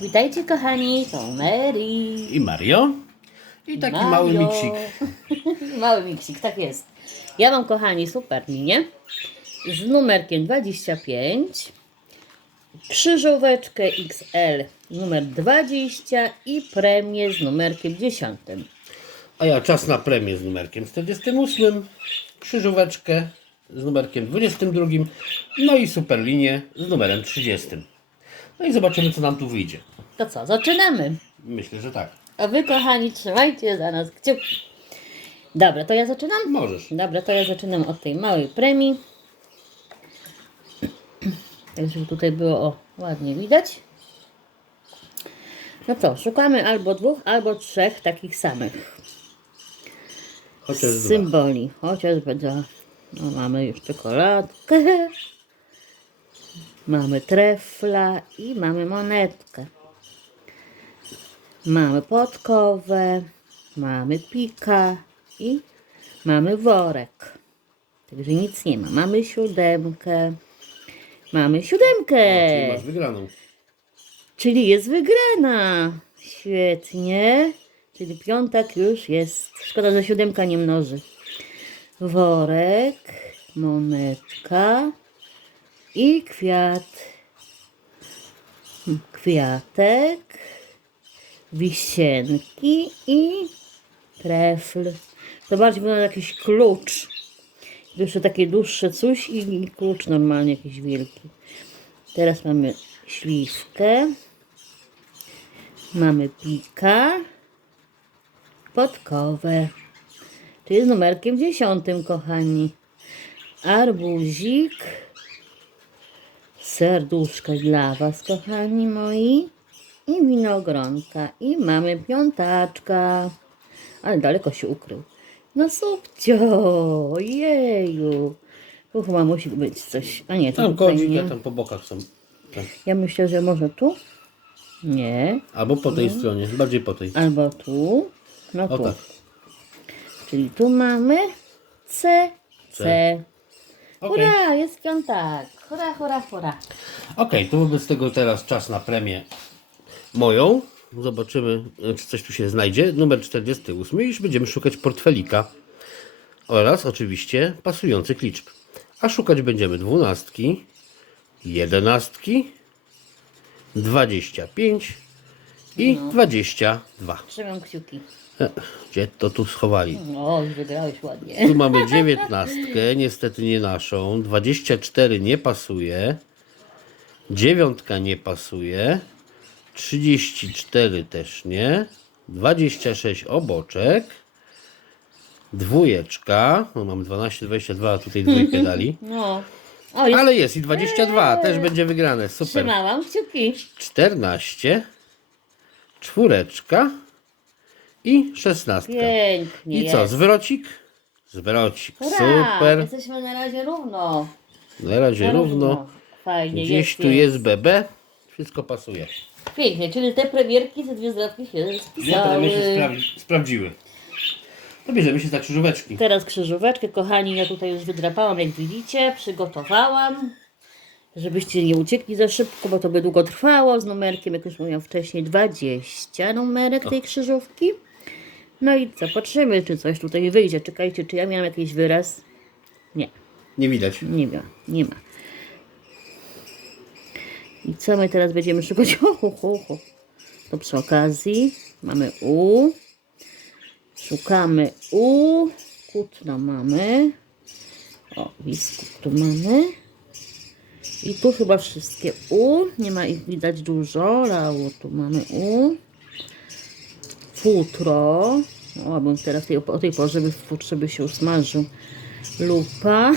Witajcie kochani, to Mary. I Mario. I taki Mario. mały miksik. mały miksik, tak jest. Ja mam kochani super linię z numerkiem 25, krzyżóweczkę XL numer 20 i premię z numerkiem 10. A ja czas na premię z numerkiem 48, krzyżóweczkę z numerkiem 22, no i superlinię z numerem 30. No i zobaczymy, co nam tu wyjdzie. To co, zaczynamy. Myślę, że tak. A wy kochani trzymajcie za nas kciuki. Dobra, to ja zaczynam? Możesz. Dobra, to ja zaczynam od tej małej premii. Tak, żeby tutaj było o, ładnie widać. No co, szukamy albo dwóch, albo trzech takich samych Chociaż dwa. symboli. Chociażby dwa. No, mamy już czekoladkę. Mamy trefla i mamy monetkę. Mamy podkowę, mamy pika i mamy worek. Także nic nie ma. Mamy siódemkę. Mamy siódemkę. Czyli masz wygraną. Czyli jest wygrana. Świetnie. Czyli piątek już jest. Szkoda, że siódemka nie mnoży. Worek, monetka i kwiat. Kwiatek, wisienki i trefl. To bardziej wygląda jak jakiś klucz. Jeszcze takie dłuższe coś i i klucz normalnie jakiś wielki. Teraz mamy śliwkę. Mamy pika. Podkowę. Czyli z numerkiem dziesiątym, kochani. Arbuzik. Serduszka dla Was, kochani moi. I winogronka. I mamy piątaczka. Ale daleko się ukrył. No subcio, jeju. Tu chyba musi być coś. A nie, Tam tutaj kodzik, nie. a tam po bokach są. Tak. Ja myślę, że może tu? Nie. Albo po tej stronie, bardziej po tej. Albo tu. No O tu. tak. Czyli tu mamy C, C. C. Okej. Hurra, jest piątak. Hurra, hurra, hurra. Okej, to wobec tego teraz czas na premię moją. Zobaczymy, e, czy coś tu się znajdzie. Numer 48 i już będziemy szukać portfelika oraz oczywiście pasujących liczb. A szukać będziemy dwunastki, jedenastki, 25 i 22. Trzymam kciuki. E, Gdzie to tu schowali? O, już wygrałeś ładnie. Tu mamy 19, niestety nie naszą. 24 nie pasuje. Dziewiątka nie pasuje. 34 też nie. 26 oboczek. Dwójeczka. No mamy 12, 22, a tutaj dwójkę dali. No. O, jest. Ale jest i 22, też będzie wygrane. Super. Trzymałam kciuki. 14. Czwóreczka. I 16. Pięknie. I co, jest. zwrocik? Zwrocik, Hurra, super. Jesteśmy na razie równo. Na razie Na równo. Fajnie. Gdzieś tu jest BB. Wszystko pasuje. Pięknie, czyli te premierki, te dwie zdrawki się spisały. sprawdziły. To bierzemy się za krzyżóweczki. Teraz krzyżóweczkę, kochani, ja tutaj już wydrapałam, jak widzicie, przygotowałam, żebyście nie uciekli za szybko, bo to by długo trwało, z numerkiem, jak już mówiłam wcześniej, 20 numerek tej krzyżówki. No i co, patrzymy, czy coś tutaj wyjdzie. Czekajcie, czy ja miałam jakiś wyraz? Nie, Nie widać. nie ma, nie ma. I co my teraz będziemy szukać? Ho, ho, ho, ho. To przy okazji mamy U. Szukamy U. Kutno mamy. O, biskup tu mamy. I tu chyba wszystkie U. Nie ma ich widać dużo. Lało tu mamy U. Futro. O, bym teraz tej, o tej porze by w futrze by się usmażył. Lupa.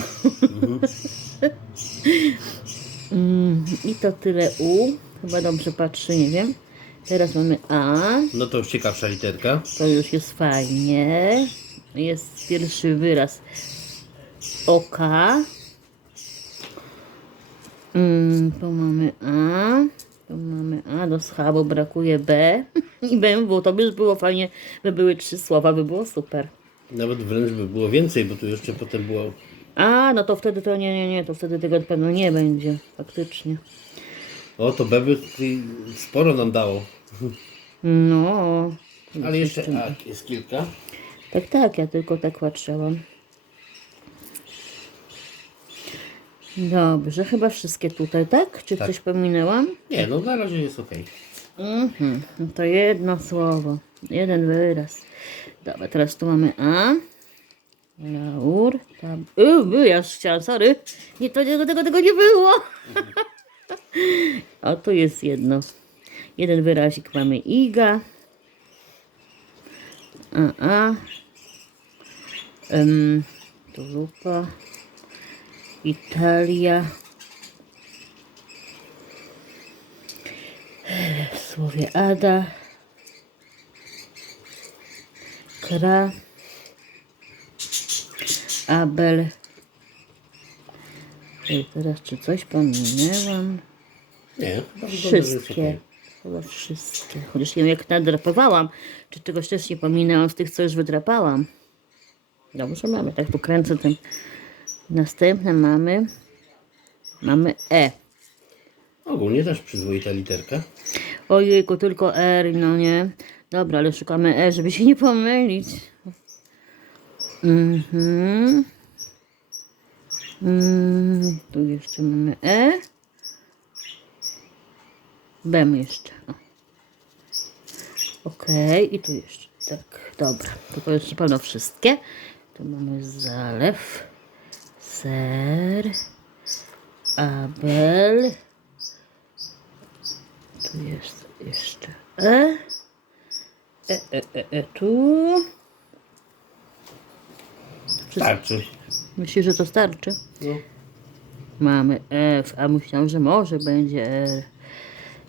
Mm, I to tyle U. Chyba dobrze patrzy, nie wiem. Teraz mamy A. No to już ciekawsza literka. To już jest fajnie. Jest pierwszy wyraz oka. Mm, tu mamy A. Tu mamy A. Do schabu brakuje B. I B, bo to by już było fajnie, by były trzy słowa, by było super. Nawet wręcz by było więcej, bo tu jeszcze potem było A, no to wtedy to nie, nie, nie, to wtedy tego na pewno nie będzie, faktycznie. O, to beby sporo nam dało. No. Ale jeszcze a, jest kilka. Tak, tak, ja tylko tak patrzyłam. Dobrze, chyba wszystkie tutaj, tak? Czy coś pominęłam? Nie, no na razie jest ok. Mhm, no to jedno słowo, jeden wyraz. Dobra, teraz tu mamy A. Laur, tam. Uuu, ja chciałam, sorry. Nie, to tego, tego, tego nie było. o, tu jest jedno. Jeden wyrazik mamy Iga. A, a. Um, tu lupa. Italia. W słowie Ada. Kra. Abel. I teraz czy coś pominęłam? Nie, Wszystkie. Chyba wszystkie. Chociaż nie wiem jak nadrapowałam. Czy czegoś też nie pominęłam z tych, co już wydrapałam. Dobrze mamy. Tak tu kręcę ten. Następne mamy. Mamy E. Ogólnie też przyzwoita literka. Ojejku, tylko R, no nie. Dobra, ale szukamy E, żeby się nie pomylić. Mhm. Mm, tu jeszcze mamy E. B jeszcze. O. Okej, i tu jeszcze. Tak, dobra. To to jeszcze pewno wszystkie. Tu mamy zalew. Ser. Abel. Tu jest jeszcze E. E, e, e, e tu. Starczy. Myślisz, że to starczy? No. Mamy F, a myślałam, że może będzie R.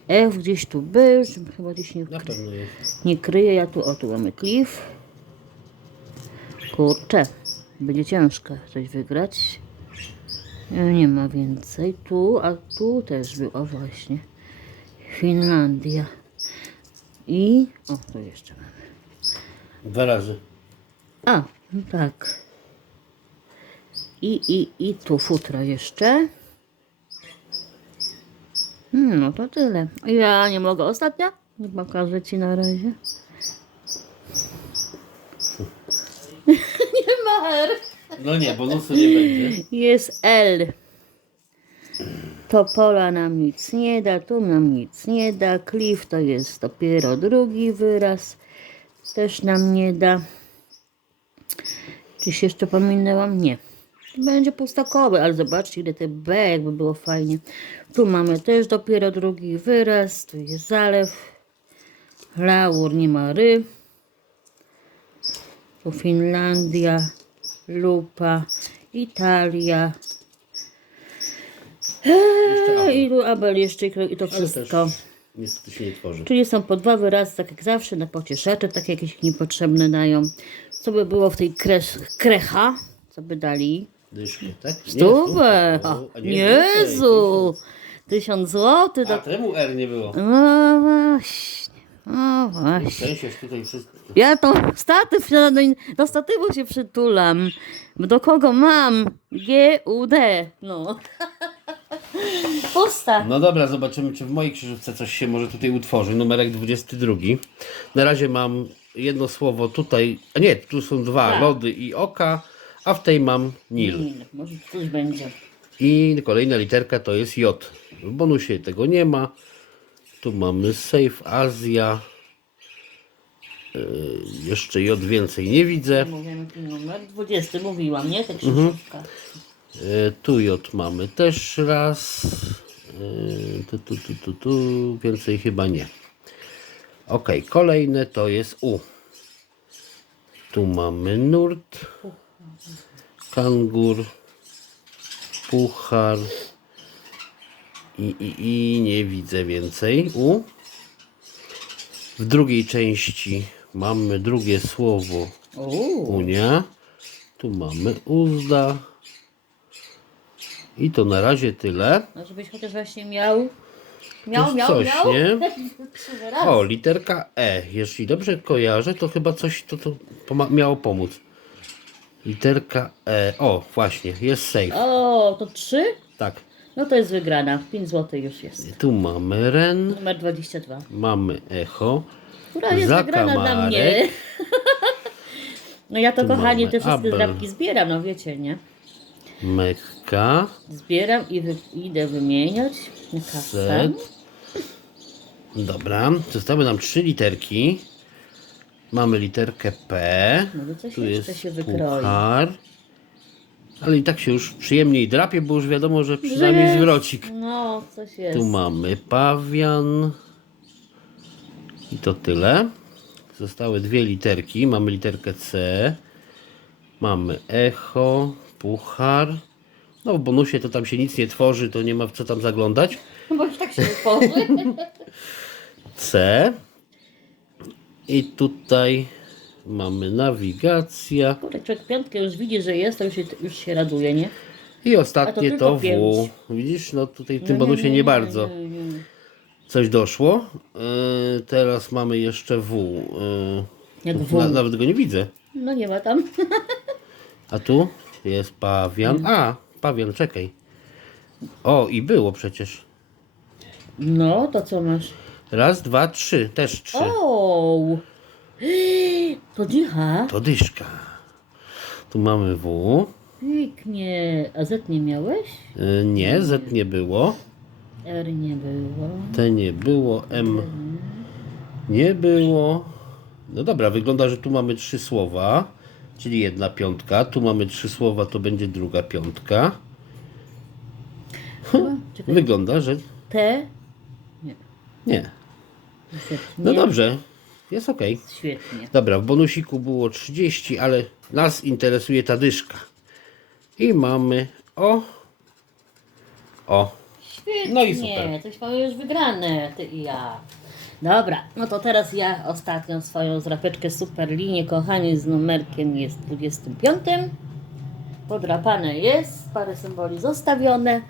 F gdzieś tu był, żeby chyba gdzieś nie, Na kry- pewno jest. nie kryje. Ja tu, o tu mamy Cliff. Kurczę, będzie ciężko coś wygrać. E, Nie ma więcej. Tu, a tu też był, o właśnie. Finlandia. I, o tu jeszcze mamy. Dwa razy. A, no tak. I, i, i tu futro jeszcze. Hmm, No to tyle. Ja nie mogę. Ostatnia? Nie pokażę ci na razie. nie ma R. No nie, bonusu nie będzie. Jest L. To pola nam nic nie da, tu nam nic nie da. Cliff to jest dopiero drugi wyraz. Też nam nie da. Czyś jeszcze pominęłam? Nie. Będzie pustakowy, ale zobaczcie ile te B, jakby było fajnie. Tu mamy też dopiero drugi wyraz. Tu jest zalew. Laur nie ma ry. Tu Finlandia, lupa, Italia. Eee, I tu Abel jeszcze i to- i to Ale też wszystko. niestety się nie tworzy. Czyli są po dwa wyrazy, tak jak zawsze, na pocieszacze, takie jakieś niepotrzebne dają. Co by było w tej krecha? Co by dali? Dyszkę, tak? Nie, Stówę! o, a nie Jezu! Tysiąc złotych. A To... czemu R nie było? No właśnie. No właśnie. Szczęście tutaj wszystko. Ja to statyw, ja do, do statywu się przytulam. Do kogo mam? G, U, D. No. Pusta. No dobra, zobaczymy, czy w mojej krzyżówce coś się może tutaj utworzy. Numerek 22. Na razie mam jedno słowo tutaj. A nie, tu są dwa, Tak. lody i oka, a w tej mam Nil. Nil. Może coś będzie. I kolejna literka to jest J. W bonusie tego nie ma. Tu mamy Safe Azja. Yy, jeszcze J więcej nie widzę. Ten numer 20, mówiłam, nie? Ta książka. Yy, tu J mamy też raz. Yy, tu, tu, tu, tu, tu. Więcej chyba nie. Ok, kolejne to jest U. Tu mamy nurt, kangur, puchar i, i, i nie widzę więcej. U. W drugiej części mamy drugie słowo. Unia. Tu mamy uzda. I to na razie tyle. No żebyś chociaż właśnie miał. Miał, Coś, miał, coś, miał. nie? O, literka E. Jeśli dobrze kojarzę, to chyba coś to, to poma- miało pomóc. Literka E. O, właśnie, jest safe. O, to trzy? Tak. No to jest wygrana. 5 zł już jest. Tu mamy Ren, Numer 22. mamy Echo. Która jest wygrana dla mnie. No ja to Tu kochanie mamy te wszystkie Abel. zdrabki zbieram, no wiecie, nie? Mekka, Zbieram i wy, idę wymieniać na kasę. Set. Dobra, zostały nam trzy literki. Mamy literkę P. Może coś Tu jeszcze jest się wykroi. puchar. Ale i tak się już przyjemniej drapie, bo już wiadomo, że przynajmniej jest. zwrocik. No, coś jest. Tu mamy pawian. I to tyle. Zostały dwie literki. Mamy literkę C. Mamy echo, puchar. No w bonusie to tam się nic nie tworzy, to nie ma w co tam zaglądać. Bo już tak się tworzy. C. I tutaj mamy nawigacja. Kurde, człowiek piątkę już widzi, że jest, to już się, już się raduje, nie? I ostatnie A to to, tylko W. pięć. Widzisz, no tutaj w tym bonusie nie, bardzo nie, nie. coś doszło. Yy, teraz mamy jeszcze W. Yy, Jak W. Na, nawet go nie widzę. No nie ma tam. A tu jest pawian. A, pawian, czekaj. O, i było przecież. No, to co masz? Raz, dwa, trzy. Też trzy. O! To dycha. To dyszka. Tu mamy W. Pięknie. A Z nie miałeś? Yy, nie, Z nie było. R nie było. T nie było. M nie było. No dobra, wygląda, że tu mamy trzy słowa. Czyli jedna piątka. Tu mamy trzy słowa, to będzie druga piątka. Czekaj. Wygląda, że T. Nie. nie. No dobrze, jest ok. Świetnie. Dobra, w bonusiku było 30, ale nas interesuje ta dyszka. I mamy o. O. Świetnie. No i super. Coś mamy już wygrane, ty i ja. Dobra, no to teraz ja ostatnią swoją zrapeczkę super linię, kochani, z numerkiem jest 25. Podrapane jest, parę symboli zostawione.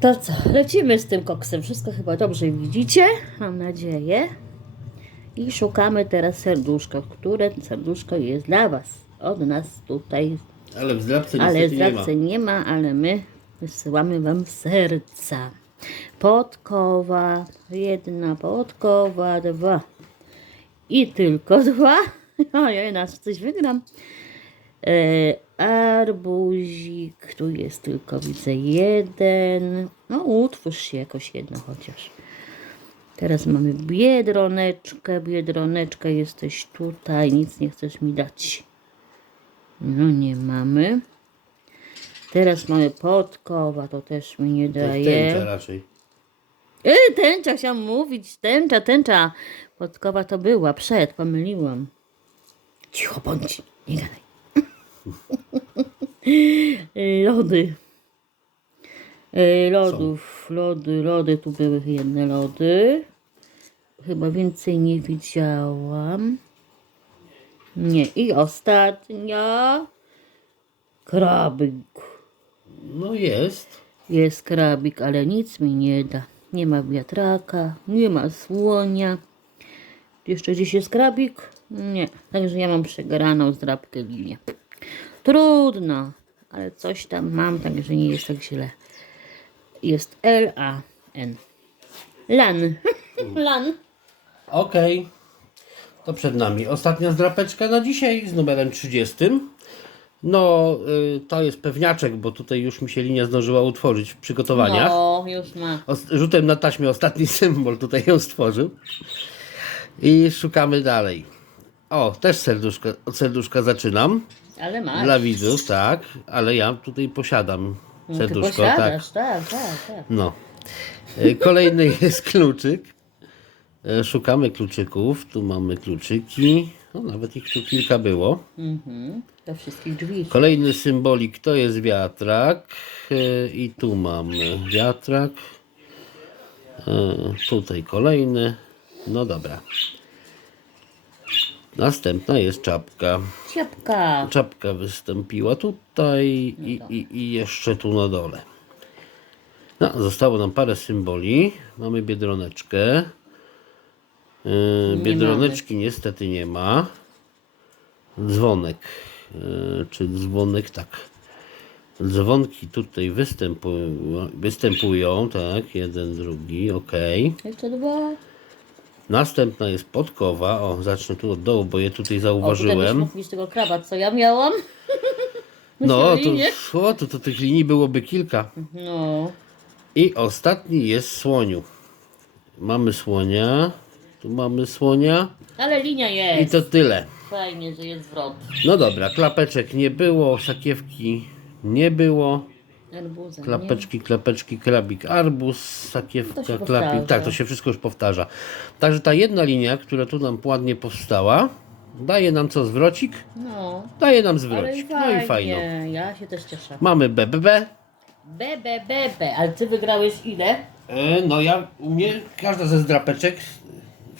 To co, lecimy z tym koksem. Wszystko chyba dobrze widzicie, mam nadzieję. I szukamy teraz serduszka, które serduszko jest dla Was. Od nas tutaj Ale w zdrabce ale niestety nie ma. nie ma, ale my wysyłamy wam serca. Podkowa, jedna podkowa, dwa. I tylko dwa. Ojej, nas coś wygram. E, arbuzik, tu jest tylko widzę jeden. No utwórz się jakoś jedno chociaż. Teraz mamy biedroneczkę, biedroneczka, jesteś tutaj, nic nie chcesz mi dać. No nie mamy. Teraz mamy podkowa, to też mi nie To jest daje. tęcza raczej. Yy, tęcza chciałam mówić, tęcza, tęcza. Podkowa to była, przed, pomyliłam. Cicho bądź, nie gadaj. Yy, lody. Yy, lodów, lody, lody, tu były jedne lody. Chyba więcej nie widziałam. Nie, i ostatnia. Krabik. No jest. Jest krabik, ale nic mi nie da. Nie ma wiatraka, nie ma słonia. Jeszcze gdzieś jest krabik? Nie. Także ja mam przegraną zdrabkę linię. Trudno, ale coś tam mam, także nie jest tak źle. Jest L-A-N. Lan. Lan. Okej. To przed nami ostatnia zdrapeczka na dzisiaj z numerem 30. No, y, to jest pewniaczek, bo tutaj już mi się linia zdążyła utworzyć w przygotowaniach. No, już ma. Os- rzutem na taśmie ostatni symbol tutaj ją stworzył. I szukamy dalej. O, też serduszko, od serduszka zaczynam. Ale masz. Dla widzów, tak, ale ja tutaj posiadam No, ty serduszko, tak. posiadasz, tak, tak, tak. No. E, Kolejny jest kluczyk. E, Szukamy kluczyków. Tu mamy kluczyki. No, nawet ich tu kilka było. Mhm. Do wszystkich drzwi. Kolejny symbolik to jest wiatrak. E, I tu mamy wiatrak. E, Tutaj kolejny. No dobra. Następna jest czapka. Ciapka. Czapka wystąpiła tutaj i, i, i jeszcze tu na dole. No, zostało nam parę symboli. Mamy biedroneczkę. Yy, biedroneczki niestety nie ma. Dzwonek. Yy, czy dzwonek? Tak. Dzwonki tutaj występują, występują, tak, jeden, drugi, ok. Jeszcze dwa. Następna jest podkowa, o, zacznę tu od dołu, bo je tutaj O, tutaj zauważyłem. mógł mieć tego krabat, co ja miałam. No, to, o, to, to tych linii byłoby kilka. No. I ostatni jest słoniu. Mamy słonia, tu mamy słonia Ale linia i jest. to tyle. Fajnie, że jest zwrot. No dobra, klapeczek nie było, sakiewki nie było. Arbuzem, Klapeczki, klapeczki, krabik, arbuz, To sakiewka, się klapik. powtarza. Tak, to się wszystko już powtarza. Także ta jedna linia, która tu nam ładnie powstała, daje nam co zwrocik? nie? No. Daje nam Ale zwrocik. fajnie. No i fajno. Ja się też cieszę. Mamy BBB. Be, be, be, be. Ale ty wygrałeś ile? E, no ja, u mnie każda ze zdrapeczek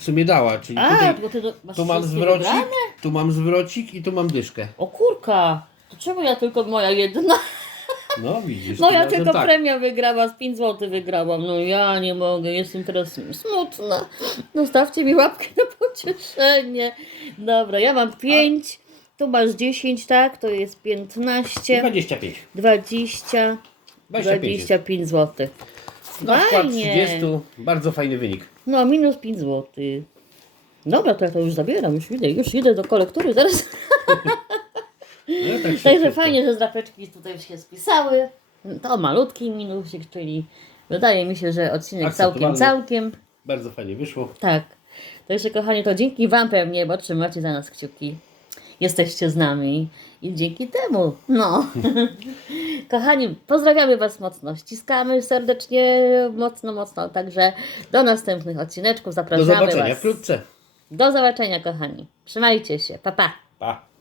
w sumie dała, czyli A, tutaj bo ty do, masz tu mam wszystkie zwrocik, wygrane? tu mam zwrocik i tu mam dyszkę. O kurka. To czemu ja tylko moja jedna? No widzisz. Moja tym razem tylko tak. premia wygrała, z 5 zł wygrałam. No ja nie mogę, jestem teraz smutna. Zostawcie mi łapkę na pocieszenie. Dobra, ja mam 5, tu masz 10, tak? To jest 15, 25. 20, 25. 25 zł. Na wkład Fajnie. 30. Bardzo fajny wynik. No, minus 5 zł. Dobra, to ja to już zabieram, już idę, już idę do kolektury zaraz. No, tak się Także fajnie, że drapeczki tutaj się spisały. To malutki minusik, czyli wydaje mi się, że odcinek całkiem, Akceptowalny. całkiem. Bardzo fajnie wyszło. Tak. To jeszcze kochani, to dzięki Wam pewnie, bo trzymacie za nas kciuki. Jesteście z nami i dzięki temu, no. kochani, pozdrawiamy Was mocno, ściskamy serdecznie, mocno, mocno. Także do następnych odcineczków Do zapraszamy zobaczenia Was. wkrótce. Do zobaczenia, kochani. Trzymajcie się. Pa, pa. Pa.